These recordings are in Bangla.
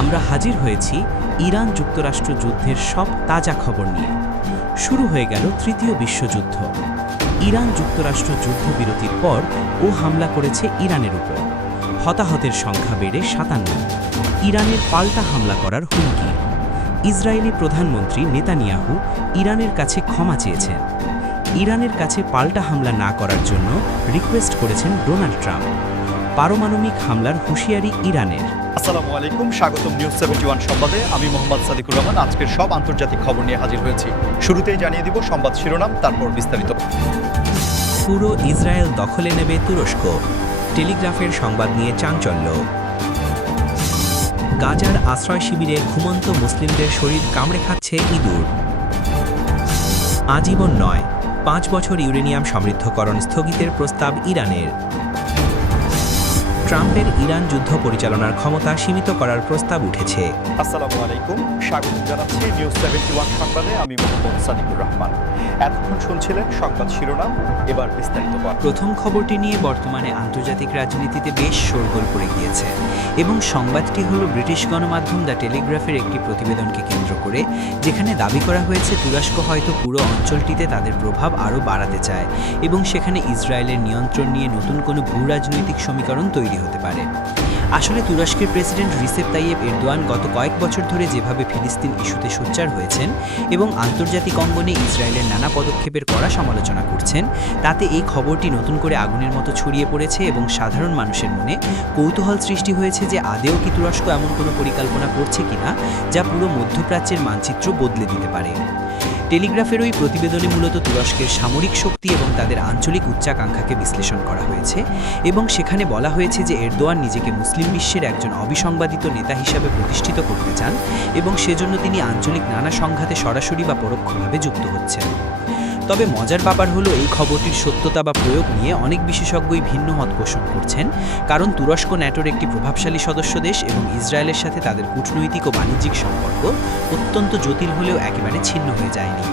আমরা হাজির হয়েছি ইরান যুক্তরাষ্ট্র যুদ্ধের সব তাজা খবর নিয়ে। শুরু হয়ে গেল তৃতীয় বিশ্বযুদ্ধ। ইরান যুক্তরাষ্ট্র যুদ্ধবিরতির পর হামলা করেছে ইরানের উপর। হতাহতের সংখ্যা বেড়ে 57। ইরানের পাল্টা হামলা করার হুমকি। ইসরায়েলি প্রধানমন্ত্রী নেতানিয়াহু ইরানের কাছে ক্ষমা চেয়েছেন। ইরানের কাছে পাল্টা হামলা না করার জন্য রিকোয়েস্ট করেছেন ডোনাল্ড ট্রাম্প। পারমাণবিক হামলার হুঁশিয়ারি ইরানের। আসসালামু আলাইকুম, স্বাগতম নিউজ 71 সংবাদে। আমি মোহাম্মদ সাদিকুর রহমান আজকের সব আন্তর্জাতিক খবর নিয়ে হাজির হয়েছি। শুরুতেই জানিয়ে দিব সংবাদ শিরোনাম, তারপর বিস্তারিত। পুরো ইসরায়েল দখলে নেবে তুরস্ক। টেলিগ্রাফের সংবাদ নিয়ে চাঞ্চল্য। গাজার আশ্রয় শিবিরে ঘুমন্ত মুসলিমদের শরীর কামড়ে খাচ্ছে ইঁদুর। আজীবন নয়, 5 বছর ইউরেনিয়াম সমৃদ্ধকরণ স্থগিতের প্রস্তাব ইরানের। ট্রাম্পের ইরান যুদ্ধ পরিচালনার ক্ষমতা সীমিত করার প্রস্তাব উঠেছে। আসসালামু আলাইকুম, স্বাগত জানাচ্ছি নিউজ 71 সংবাদে। আমি মোহাম্মদ সাদিকুর রহমান। এতক্ষণ শুনছিলেন সংবাদ শিরোনাম, এবার বিস্তারিত। প্রথম খবরটি নিয়ে বর্তমানে আন্তর্জাতিক রাজনীতিতে বেশ শোরগোল পড়ে গিয়েছে এবং সংবাদটি হলো ব্রিটিশ গণমাধ্যম দ্য টেলিগ্রাফের একটি প্রতিবেদনকে কেন্দ্র করে, যেখানে দাবি করা হয়েছে তুরস্ক হয়তো পুরো অঞ্চলটিতে তাদের প্রভাব আরও বাড়াতে চায় এবং সেখানে ইসরায়েলের নিয়ন্ত্রণ নিয়ে নতুন কোনো ভূ রাজনৈতিক সমীকরণ তৈরি হতে পারে। আসলে তুরস্কের প্রেসিডেন্ট রিসেপ তাইয়েপ এরদোয়ান গত কয়েক বছর ধরে যেভাবে ফিলিস্তিন ইস্যুতে সোচ্চার হয়েছেন এবং আন্তর্জাতিক অঙ্গনে ইসরায়েলের নানা পদক্ষেপের কড়া সমালোচনা করছেন, তাতে এই খবরটি নতুন করে আগুনের মতো ছড়িয়ে পড়েছে এবং সাধারণ মানুষের মনে কৌতূহল সৃষ্টি হয়েছে যে আদেও কি তুরস্ক এমন কোনো পরিকল্পনা করছে কিনা যা পুরো মধ্যপ্রাচ্যের মানচিত্র বদলে দিতে পারে। টেলিগ্রাফের ওই প্রতিবেদনে মূলত তুরস্কের সামরিক শক্তি এবং তাদের আঞ্চলিক উচ্চাকাঙ্ক্ষাকে বিশ্লেষণ করা হয়েছে এবং সেখানে বলা হয়েছে যে এরদোয়ান নিজেকে মুসলিম বিশ্বের একজন অবিসংবাদিত নেতা হিসাবে প্রতিষ্ঠিত করতে চান এবং সেজন্য তিনি আঞ্চলিক নানা সংঘাতে সরাসরি বা পরোক্ষভাবে যুক্ত হচ্ছেন। তবে মজার ব্যাপার হলো এই খবরটির সত্যতা বা প্রয়োগ নিয়ে অনেক বিশেষজ্ঞই ভিন্ন মত পোষণ করছেন, কারণ তুরস্ক ন্যাটোর একটি প্রভাবশালী সদস্য দেশ এবং ইসরায়েলের সাথে তাদের কূটনৈতিক ও বাণিজ্যিক সম্পর্ক অত্যন্ত জটিল হলেও একেবারে ছিন্ন হয়ে যায়নি।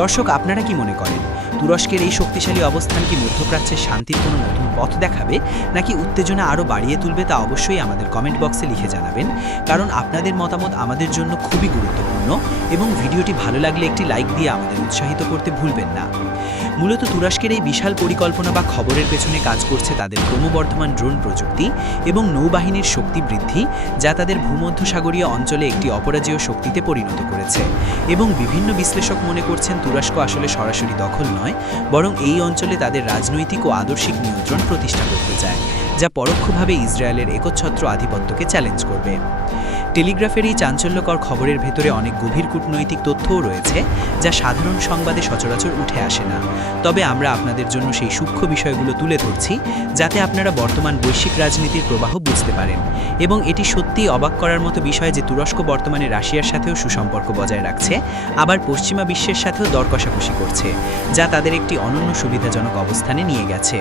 দর্শক, আপনারা কি মনে করেন, তুরস্কের এই শক্তিশালী অবস্থান কি মধ্যপ্রাচ্যের শান্তির কোনো নতুন পথ দেখাবে নাকি উত্তেজনা আরও বাড়িয়ে তুলবে? তা অবশ্যই আমাদের কমেন্ট বক্সে লিখে জানাবেন, কারণ আপনাদের মতামত আমাদের জন্য খুবই গুরুত্বপূর্ণ এবং ভিডিওটি ভালো লাগলে একটি লাইক দিয়ে আমাদের উৎসাহিত করতে ভুলবেন না। মূলত তুরস্কের এই বিশাল পরিকল্পনা বা খবরের পেছনে কাজ করছে তাদের ক্রমবর্ধমান ড্রোন প্রযুক্তি এবং নৌবাহিনীর শক্তি বৃদ্ধি, যা তাদের ভূমধ্যসাগরীয় অঞ্চলে একটি অপরাজেয় শক্তিতে পরিণত করেছে। এবং বিভিন্ন বিশ্লেষক মনে করছেন তুরস্ক আসলে সরাসরি দখল নয়, বরং এই অঞ্চলে তাদের রাজনৈতিক ও আদর্শিক নিয়ন্ত্রণ প্রতিষ্ঠা করতে চায়, যা পরোক্ষভাবে ইসরায়েলের একচ্ছত্র আধিপত্যকে চ্যালেঞ্জ করবে। টেলিগ্রাফের এই চাঞ্চল্যকর খবরের ভেতরে অনেক গভীর কূটনৈতিক তথ্যও রয়েছে, যা সাধারণ সংবাদে সচরাচর উঠে আসে না। তবে আমরা আপনাদের জন্য সেই সূক্ষ্ম বিষয়গুলো তুলে ধরছি, যাতে আপনারা বর্তমান বৈশ্বিক রাজনীতির প্রবাহ বুঝতে পারেন। এবং এটি সত্যিই অবাক করার মতো বিষয় যে তুরস্ক বর্তমানে রাশিয়ার সাথেও সুসম্পর্ক বজায় রাখছে, আবার পশ্চিমা বিশ্বের সাথেও দর কষাকষি করছে, যা তাদের একটি অনন্য সুবিধাজনক অবস্থানে নিয়ে গেছে।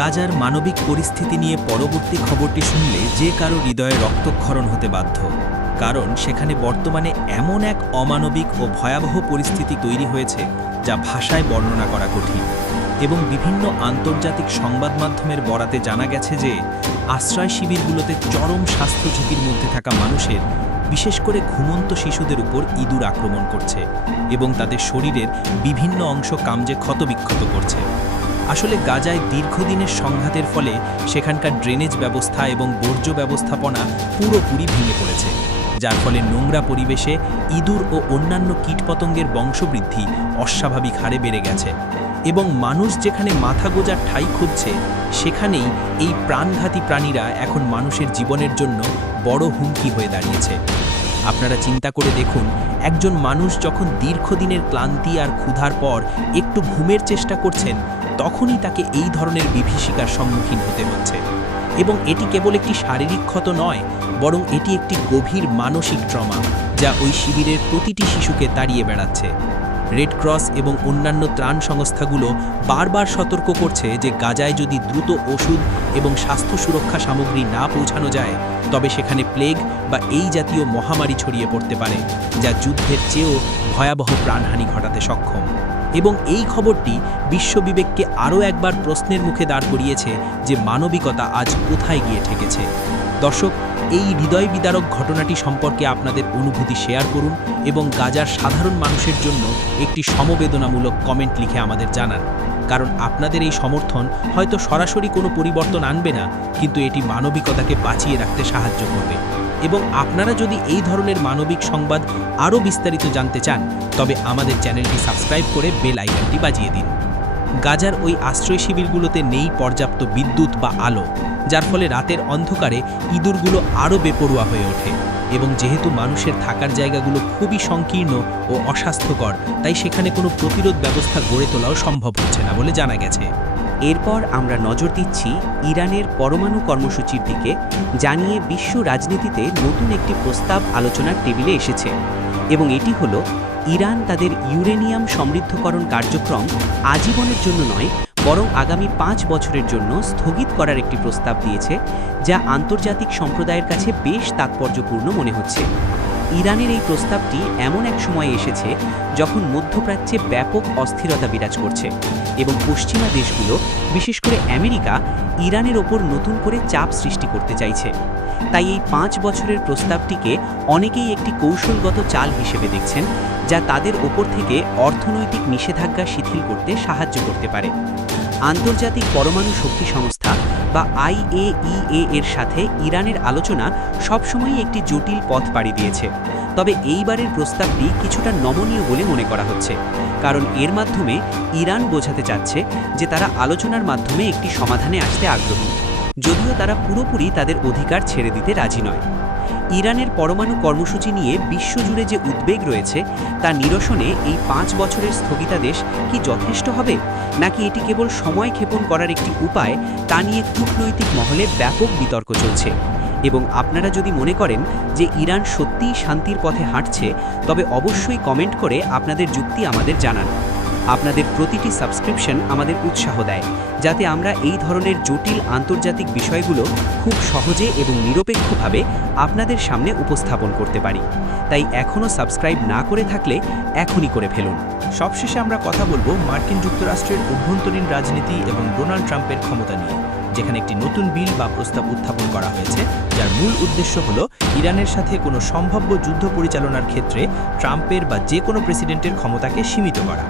গাজার মানবিক পরিস্থিতি নিয়ে পরবর্তী খবরটি শুনলে যে কারো হৃদয়ে রক্তক্ষরণ হতে বাধ্য, কারণ সেখানে বর্তমানে এমন এক অমানবিক ও ভয়াবহ পরিস্থিতি তৈরি হয়েছে যা ভাষায় বর্ণনা করা কঠিন। এবং বিভিন্ন আন্তর্জাতিক সংবাদ মাধ্যমের বরাতে জানা গেছে যে আশ্রয় শিবিরগুলোতে চরম স্বাস্থ্য ঝুঁকির মধ্যে থাকা মানুষের, বিশেষ করে ঘুমন্ত শিশুদের উপর ইঁদুর আক্রমণ করছে এবং তাদের শরীরের বিভিন্ন অংশ কামজে ক্ষতবিক্ষত করছে। আসলে গাজায় দীর্ঘদিনের সংঘাতের ফলে সেখানকার ড্রেনেজ ব্যবস্থা এবং বর্জ্য ব্যবস্থাপনা পুরোপুরি ভেঙে পড়েছে, যার ফলে নোংরা পরিবেশে ইঁদুর ও অন্যান্য কীটপতঙ্গের বংশবৃদ্ধি অস্বাভাবিক হারে বেড়ে গেছে। এবং মানুষ যেখানে মাথা গোঁজার ঠাঁই খুঁজছে, সেখানেই এই প্রাণঘাতী প্রাণীরা এখন মানুষের জীবনের জন্য বড় হুমকি হয়ে দাঁড়িয়েছে। আপনারা চিন্তা করে দেখুন, একজন মানুষ যখন দীর্ঘদিনের ক্লান্তি আর ক্ষুধার পর একটু ঘুমের চেষ্টা করছেন, তখনই তাকে এই ধরনের বিভীষিকার সম্মুখীন হতে হচ্ছে। এবং এটি কেবল একটি শারীরিক ক্ষত নয়, বরং এটি একটি গভীর মানসিক ট্রমা, যা ওই শিবিরের প্রতিটি শিশুকে তাড়িয়ে বেড়াচ্ছে। রেড ক্রস এবং অন্যান্য ত্রাণ সংস্থাগুলো বারবার সতর্ক করছে যে গাজায় যদি দ্রুত ওষুধ এবং স্বাস্থ্য সুরক্ষা সামগ্রী না পৌঁছানো যায়, তবে সেখানে প্লেগ বা এই জাতীয় মহামারী ছড়িয়ে পড়তে পারে, যা যুদ্ধের চেয়েও ভয়াবহ প্রাণহানি ঘটাতে সক্ষম। এবং এই খবরটি বিশ্ববিবেককে আরও একবার প্রশ্নের মুখে দাঁড় করিয়েছে যে মানবিকতা আজ কোথায় গিয়ে ঠেকেছে। দর্শক, এই হৃদয় বিদারক ঘটনাটি সম্পর্কে আপনাদের অনুভূতি শেয়ার করুন এবং গাজার সাধারণ মানুষের জন্য একটি সমবেদনামূলক কমেন্ট লিখে আমাদের জানান, কারণ আপনাদের এই সমর্থন হয়তো সরাসরি কোনো পরিবর্তন আনবে না, কিন্তু এটি মানবিকতাকে বাঁচিয়ে রাখতে সাহায্য করবে। এবং আপনারা যদি এই ধরনের মানবিক সংবাদ আরও বিস্তারিত জানতে চান, তবে আমাদের চ্যানেলটি সাবস্ক্রাইব করে বেল আইকনটি বাজিয়ে দিন। গাজার ওই আশ্রয় শিবিরগুলোতে নেই পর্যাপ্ত বিদ্যুৎ বা আলো, যার ফলে রাতের অন্ধকারে ইঁদুরগুলো আরও বেপরোয়া হয়ে ওঠে, এবং যেহেতু মানুষের থাকার জায়গাগুলো খুবই সংকীর্ণ ও অস্বাস্থ্যকর, তাই সেখানে কোনো প্রতিরোধ ব্যবস্থা গড়ে তোলাও সম্ভব হচ্ছে না বলে জানা গেছে। এরপর আমরা নজর দিচ্ছি ইরানের পরমাণু কর্মসূচির দিকে, জানিয়ে বিশ্ব রাজনীতিতে নতুন একটি প্রস্তাব আলোচনার টেবিলে এসেছে, এবং এটি হলো ইরান তাদের ইউরেনিয়াম সমৃদ্ধকরণ কার্যক্রম আজীবনের জন্য নয়, বরং আগামী 5 বছরের জন্য স্থগিত করার একটি প্রস্তাব দিয়েছে, যা আন্তর্জাতিক সম্প্রদায়ের কাছে বেশ তাৎপর্যপূর্ণ মনে হচ্ছে। ইরানের এই প্রস্তাবটি এমন এক সময়ে এসেছে যখন মধ্যপ্রাচ্যে ব্যাপক অস্থিরতা বিরাজ করছে এবং পশ্চিমা দেশগুলো, বিশেষ করে আমেরিকা, ইরানের ওপর নতুন করে চাপ সৃষ্টি করতে চাইছে। তাই এই 5 বছরের প্রস্তাবটিকে অনেকেই একটি কৌশলগত চাল হিসেবে দেখছেন, যা তাদের ওপর থেকে অর্থনৈতিক নিষেধাজ্ঞা শিথিল করতে সাহায্য করতে পারে। আন্তর্জাতিক পরমাণু শক্তি সংস্থা বা IAEA এর সাথে ইরানের আলোচনা সবসময়ই একটি জটিল পথ পাড়ি দিয়েছে, তবে এইবারের প্রস্তাবটি কিছুটা নমনীয় বলে মনে করা হচ্ছে, কারণ এর মাধ্যমে ইরান বোঝাতে চাচ্ছে যে তারা আলোচনার মাধ্যমে একটি সমাধানে আসতে আগ্রহী, যদিও তারা পুরোপুরি তাদের অধিকার ছেড়ে দিতে রাজি নয়। ইরানের পরমাণু কর্মসূচি নিয়ে বিশ্বজুড়ে যে উদ্বেগ রয়েছে তা নিরসনে এই 5 বছরের স্থগিতাদেশ কি যথেষ্ট হবে, নাকি এটি কেবল সময় ক্ষেপণ করার একটি উপায়, তা নিয়ে কূটনৈতিক মহলে ব্যাপক বিতর্ক চলছে। এবং আপনারা যদি মনে করেন যে ইরান সত্যিই শান্তির পথে হাঁটছে, তবে অবশ্যই কমেন্ট করে আপনাদের যুক্তি আমাদের জানান। আপনাদের প্রতিটি সাবস্ক্রিপশন আমাদের উৎসাহ দেয়, যাতে আমরা এই ধরনের জটিল আন্তর্জাতিক বিষয়গুলো খুব সহজে এবং নিরপেক্ষভাবে আপনাদের সামনে উপস্থাপন করতে পারি। তাই এখনও সাবস্ক্রাইব না করে থাকলে এখনই করে ফেলুন। সবশেষে আমরা কথা বলবো মার্কিন যুক্তরাষ্ট্রের অভ্যন্তরীণ রাজনীতি এবং ডোনাল্ড ট্রাম্পের ক্ষমতা নিয়ে, যেখানে একটি নতুন বিল বা প্রস্তাব উত্থাপন করা হয়েছে, যার মূল উদ্দেশ্য হল ইরানের সাথে কোনো সম্ভাব্য যুদ্ধ পরিচালনার ক্ষেত্রে ট্রাম্পের বা যে কোনো প্রেসিডেন্টের ক্ষমতাকে সীমিত করা।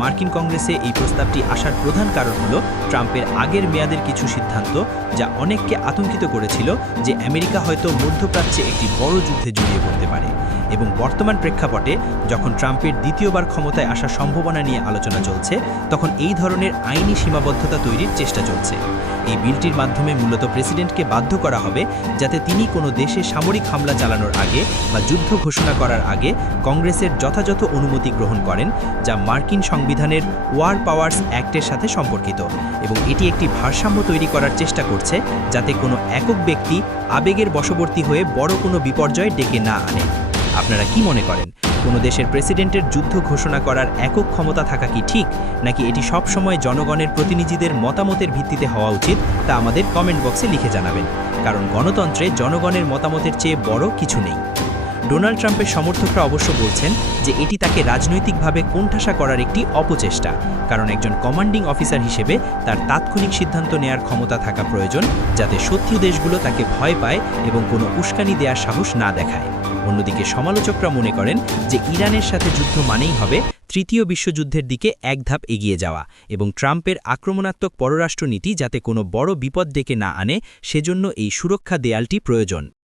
মার্কিন কংগ্রেসে এই প্রস্তাবটি আসার প্রধান কারণ হল ট্রাম্পের আগের মেয়াদের কিছু সিদ্ধান্ত, যা অনেককে আতঙ্কিত করেছিল যে আমেরিকা হয়তো মধ্যপ্রাচ্যে একটি বড় যুদ্ধে জড়িয়ে পড়তে পারে। এবং বর্তমান প্রেক্ষাপটে যখন ট্রাম্পের দ্বিতীয়বার ক্ষমতায় আসার সম্ভাবনা নিয়ে আলোচনা চলছে, তখন এই ধরনের আইনি সীমাবদ্ধতা তৈরির চেষ্টা চলছে। এই বিলটির মাধ্যমে মূলত প্রেসিডেন্টকে বাধ্য করা হবে যাতে তিনি কোনো দেশে সামরিক হামলা চালানোর আগে বা যুদ্ধ ঘোষণা করার আগে কংগ্রেসের যথাযথ অনুমতি গ্রহণ করেন, যা মার্কিন সংবিধানের ওয়ার পাওয়ার্স অ্যাক্টের সাথে সম্পর্কিত। এবং এটি একটি ভারসাম্য তৈরি করার চেষ্টা করছে যাতে কোনো একক ব্যক্তি আবেগের বশবর্তী হয়ে বড় কোনো বিপর্যয় ডেকে না আনে। আপনারা কি মনে করেন, কোনো দেশের প্রেসিডেন্টের যুদ্ধ ঘোষণা করার একক ক্ষমতা থাকা কি ঠিক, নাকি এটি সব সময় জনগণের প্রতিনিধিদের মতামতের ভিত্তিতে হওয়া উচিত, তা আমাদের কমেন্ট বক্সে লিখে জানাবেন, কারণ গণতন্ত্রে জনগণের মতামতের চেয়ে বড় কিছু নেই। ডোনাল্ড ট্রাম্পের সমর্থকরা অবশ্য বলছেন যে এটি তাকে রাজনৈতিকভাবে কোণঠাসা করার একটি অপচেষ্টা, কারণ একজন কমান্ডিং অফিসার হিসেবে তার তাৎক্ষণিক সিদ্ধান্ত নেয়ার ক্ষমতা থাকা প্রয়োজন, যাতে শত্রু দেশগুলো তাকে ভয় পায় এবং কোনো উস্কানি দেওয়ার সাহস না দেখায়। অন্যদিকে সমালোচকরা মনে করেন যে ইরানের সাথে যুদ্ধ মানেই হবে তৃতীয় বিশ্বযুদ্ধের দিকে এক ধাপ এগিয়ে যাওয়া, এবং ট্রাম্পের আক্রমণাত্মক পররাষ্ট্রনীতি যাতে কোনো বড় বিপদ ডেকে না আনে, সেজন্য এই সুরক্ষা দেয়ালটি প্রয়োজন।